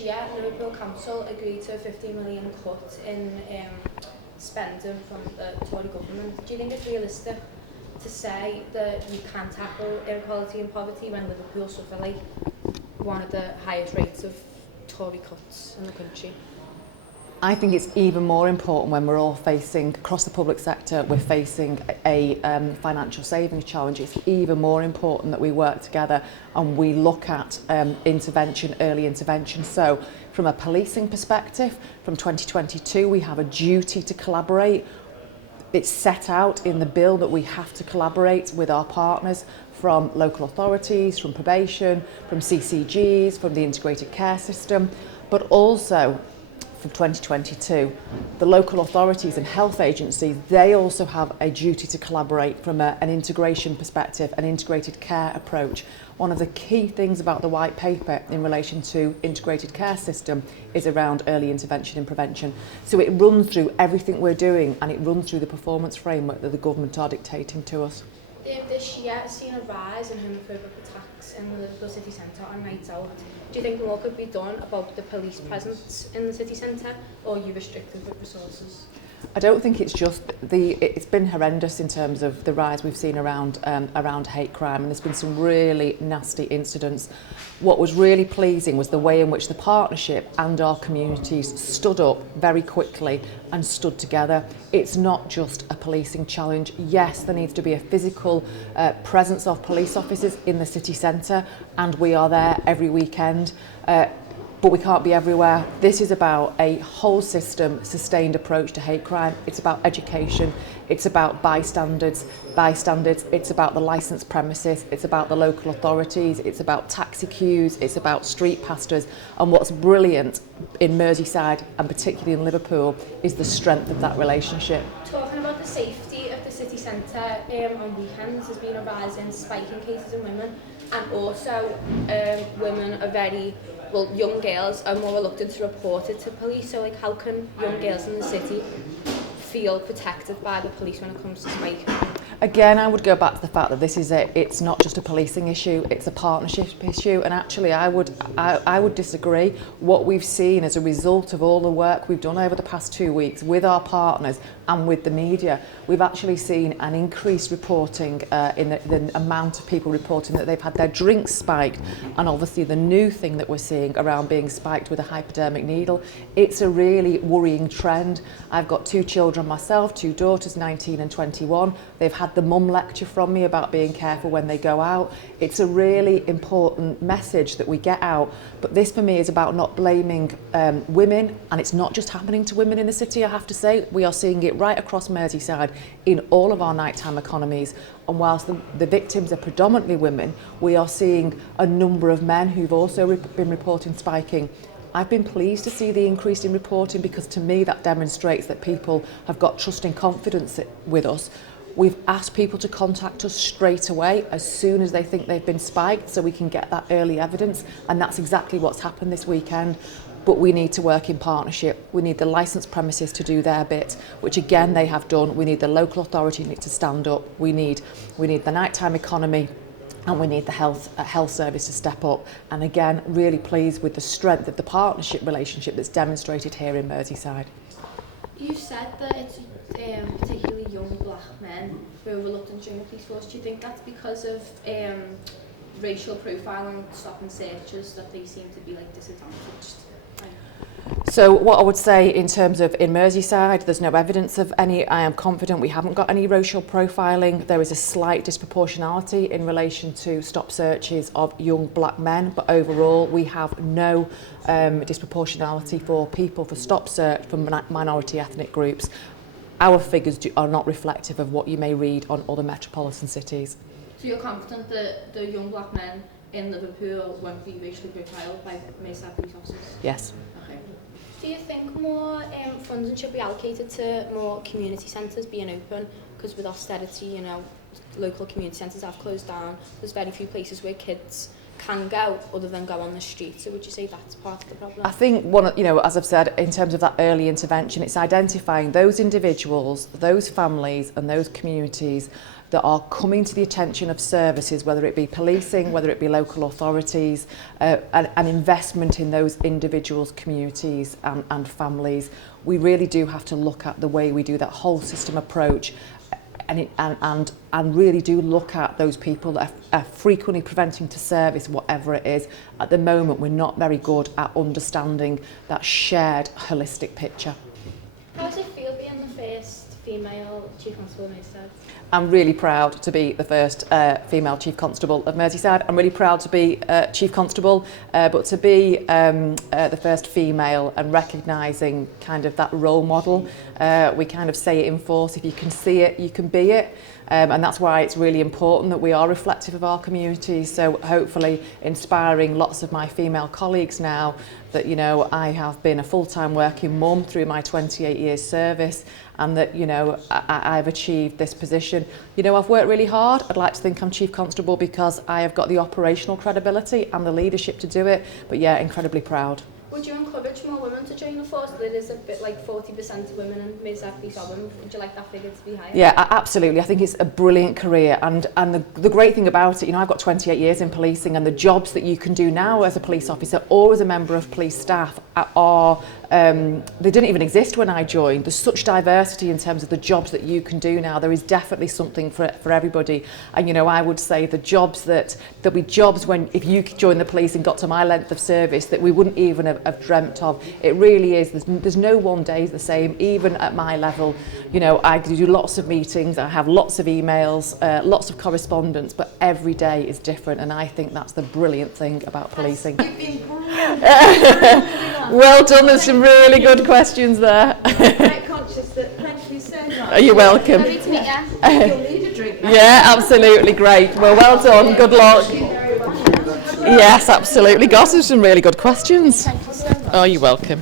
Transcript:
this year, Liverpool Council agreed to a 50 million cut in spending from the Tory government. Do you think it's realistic to say that you can tackle inequality and poverty when Liverpool suffer like one of the highest rates of Tory cuts in the country? I think it's even more important when we're all facing, across the public sector, we're facing a financial savings challenge. It's even more important that we work together and we look at intervention, early intervention. So from a policing perspective, from 2022, we have a duty to collaborate. It's set out in the bill that we have to collaborate with our partners from local authorities, from probation, from CCGs, from the integrated care system, but also for 2022, the local authorities and health agencies, they also have a duty to collaborate from an integration perspective, an integrated care approach. One of the key things about the white paper in relation to integrated care system is around early intervention and prevention. So it runs through everything we're doing and it runs through the performance framework that the government are dictating to us. This year has seen a rise in homophobic attacks in the Liverpool city centre on nights out. Do you think more could be done about the police presence in the city centre, or are you restricted with resources? I don't think it's just it's been horrendous in terms of the rise we've seen around hate crime, and there's been some really nasty incidents. What was really pleasing was the way in which the partnership and our communities stood up very quickly and stood together. It's not just a policing challenge. Yes, there needs to be a physical presence of police officers in the city centre, and we are there every weekend. But we can't be everywhere. This is about a whole system, sustained approach to hate crime. It's about education. It's about bystanders. It's about the licensed premises. It's about the local authorities. It's about taxi queues. It's about street pastors. And what's brilliant in Merseyside, and particularly in Liverpool, is the strength of that relationship. Talking about the safety of the city centre on weekends, there's been a rise in spiking cases in women, and also women are young girls are more reluctant to report it to police. So, how can young girls in the city feel protected by the police when it comes to spiking? Again, I would go back to the fact that it's not just a policing issue, it's a partnership issue, and actually I would disagree. What we've seen as a result of all the work we've done over the past 2 weeks with our partners and with the media, we've actually seen an increased reporting in the amount of people reporting that they've had their drinks spiked, and obviously the new thing that we're seeing around being spiked with a hypodermic needle. It's a really worrying trend. I've got 2 children myself, 2 daughters, 19 and 21. They've had the mum lecture from me about being careful when they go out. It's a really important message that we get out, but this for me is about not blaming women, and it's not just happening to women in the city. I have to say, we are seeing it right across Merseyside in all of our nighttime economies, and whilst the victims are predominantly women, we are seeing a number of men who've also been reporting spiking. I've been pleased to see the increase in reporting, because to me that demonstrates that people have got trust and confidence with us. We've asked people to contact us straight away as soon as they think they've been spiked, so we can get that early evidence, and that's exactly what's happened this weekend. But we need to work in partnership. We need the licensed premises to do their bit, which again they have done. We need the local authority to stand up. We need the nighttime economy, and we need the health service to step up. And again, really pleased with the strength of the partnership relationship that's demonstrated here in Merseyside. You said that it's particularly young black men who are reluctant to join the police force. Do you think that's because of racial profiling, stop and searches, that they seem to be disadvantaged? So what I would say in terms of in Merseyside, there's no evidence of any. I am confident we haven't got any racial profiling. There is a slight disproportionality in relation to stop searches of young black men, but overall we have no disproportionality for stop search from minority ethnic groups. Our figures are not reflective of what you may read on other metropolitan cities. So you're confident that the young black men in Liverpool won't be racially profiled by Merseyside police officers? Yes. Okay. Do you think more funding should be allocated to more community centres being open? Because with austerity, local community centres have closed down. There's very few places where kids can go other than go on the street. So would you say that's part of the problem? I think as I've said, in terms of that early intervention, it's identifying those individuals, those families and those communities that are coming to the attention of services, whether it be policing, whether it be local authorities, an investment in those individuals, communities and families. We really do have to look at the way we do that whole system approach and really do look at those people that are frequently preventing to service, whatever it is. At the moment, we're not very good at understanding that shared holistic picture. How does it feel being the first female Chief Constable of Merseyside? I'm really proud to be the first female Chief Constable of Merseyside. I'm really proud to be Chief Constable, but to be the first female and recognising kind of that role model. We kind of say it in force, if you can see it, you can be it. And that's why it's really important that we are reflective of our community. So hopefully inspiring lots of my female colleagues now that, I have been a full-time working mum through my 28 years service, and that, I've achieved this position. I've worked really hard. I'd like to think I'm Chief Constable because I have got the operational credibility and the leadership to do it. But yeah, incredibly proud. Would you encourage more women to join the force? There is a bit like 40% of women in Merseyside Police are women. Would you like that figure to be higher? Yeah, absolutely. I think it's a brilliant career, and the great thing about it, I've got 28 years in policing, and the jobs that you can do now as a police officer or as a member of police staff are they didn't even exist when I joined. There's such diversity in terms of the jobs that you can do now. There is definitely something for everybody. And I would say the jobs there'll be jobs when, if you joined the police and got to my length of service, that we wouldn't even have dreamt of. It really is. There's no one day the same, even at my level. I do lots of meetings, I have lots of emails, lots of correspondence, but every day is different, and I think that's the brilliant thing about policing. You've been brilliant. Well done, there's some really good questions there. I'm quite conscious that thank you so much. You're welcome. Lovely to meet you. You'll need a drink now. Yeah, absolutely, great. Well done, good luck. Yes, absolutely. Gosh, there's some really good questions. Thank you so much. Oh, you're welcome.